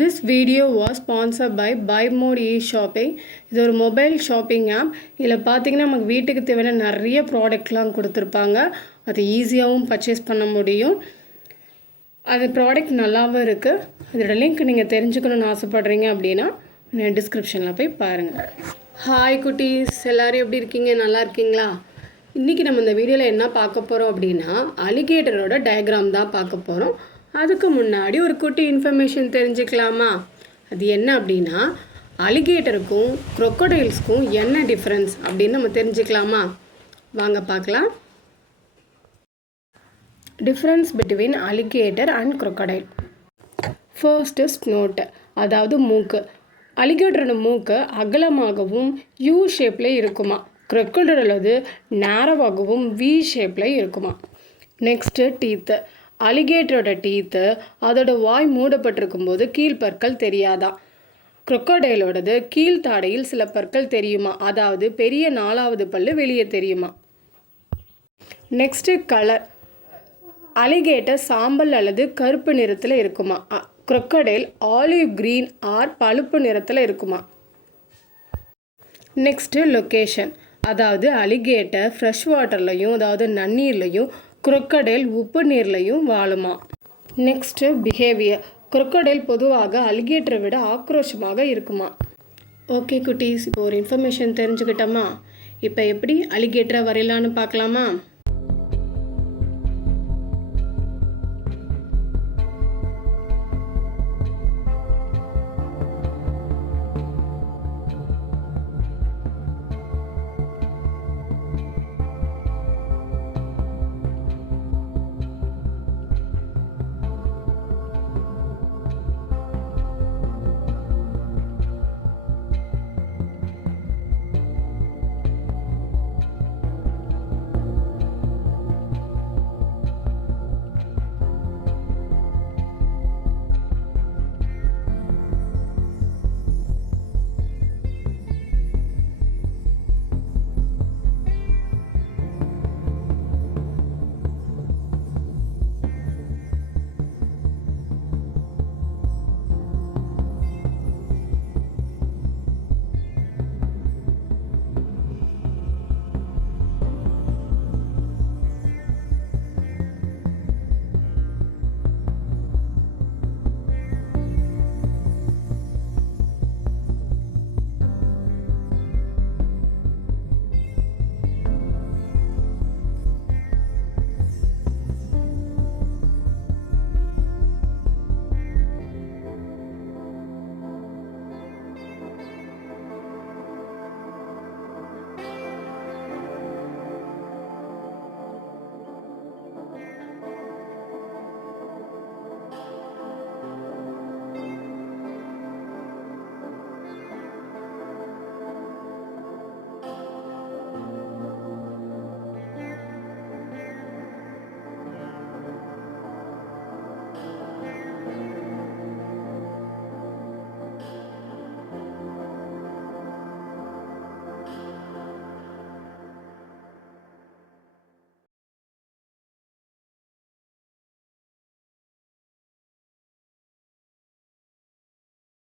This video was sponsored by BuyMote e-shopping. இது ஒரு mobile shopping app. இதில் பார்த்தீங்கன்னா நமக்கு வீட்டுக்கு தேவையான நிறைய ப்ராடக்ட்லாம் கொடுத்துருப்பாங்க. அது ஈஸியாகவும் பர்ச்சேஸ் பண்ண முடியும். அது ப்ராடக்ட் நல்லாவும் இருக்குது. அதோட லிங்க் நீங்கள் தெரிஞ்சுக்கணுன்னு ஆசைப்பட்றீங்க அப்படின்னா நான் டிஸ்கிரிப்ஷனில் போய் பாருங்கள். ஹாய் குட்டீஸ், எல்லோரும் எப்படி இருக்கீங்க? நல்லா இருக்கீங்களா? இன்றைக்கி நம்ம இந்த வீடியோவில் என்ன பார்க்க போகிறோம் அப்படின்னா அலிகேட்டரோட டயக்ராம் தான் பார்க்க போகிறோம். அதுக்கு முன்னாடி ஒரு குட்டி இன்ஃபர்மேஷன் தெரிஞ்சுக்கலாமா? அது என்ன அப்படின்னா அலிகேட்டருக்கும் crocodileஸ்க்கும் என்ன டிஃப்ரென்ஸ் அப்படின்னு நம்ம தெரிஞ்சுக்கலாமா? வாங்க பார்க்கலாம். Difference between alligator and crocodile. First snout, அதாவது மூக்கு. அலிகேட்டரோட மூக்கு அகலமாகவும் யூ ஷேப்பில் இருக்குமா. crocodileது நேரவாகவும் வி ஷேப்பில் இருக்குமா. Next teeth. அலிகேட்டரோட டீத்து அதோட வாய் மூடப்பட்டிருக்கும் போது கீழ்பற்கள் தெரியாதான். crocodileோடது கீழ்த்தாடையில் சில பற்கள் தெரியுமா, அதாவது பெரிய 4வது பல்லு வெளியே தெரியுமா. Next colour. அலிகேட்டர் சாம்பல் அல்லது கருப்பு நிறத்தில் இருக்குமா. crocodile ஆலிவ் கிரீன் ஆர் பழுப்பு நிறத்தில் இருக்குமா. நெக்ஸ்ட்டு லொக்கேஷன், அதாவது அலிகேட்டர் ஃப்ரெஷ் வாட்டர்லையும் அதாவது நன்னீர்லையும் crocodile உப்பு நீர்லையும் வாழுமா. Next behaviour. crocodile பொதுவாக அலிகேட்டரை விட ஆக்ரோஷமாக இருக்குமா. ஓகே குட்டீஸ், இப்போ ஒரு இன்ஃபர்மேஷன் தெரிஞ்சுக்கிட்டோமா? இப்போ எப்படி அலிகேட்டரை வரையலான்னு பார்க்கலாமா?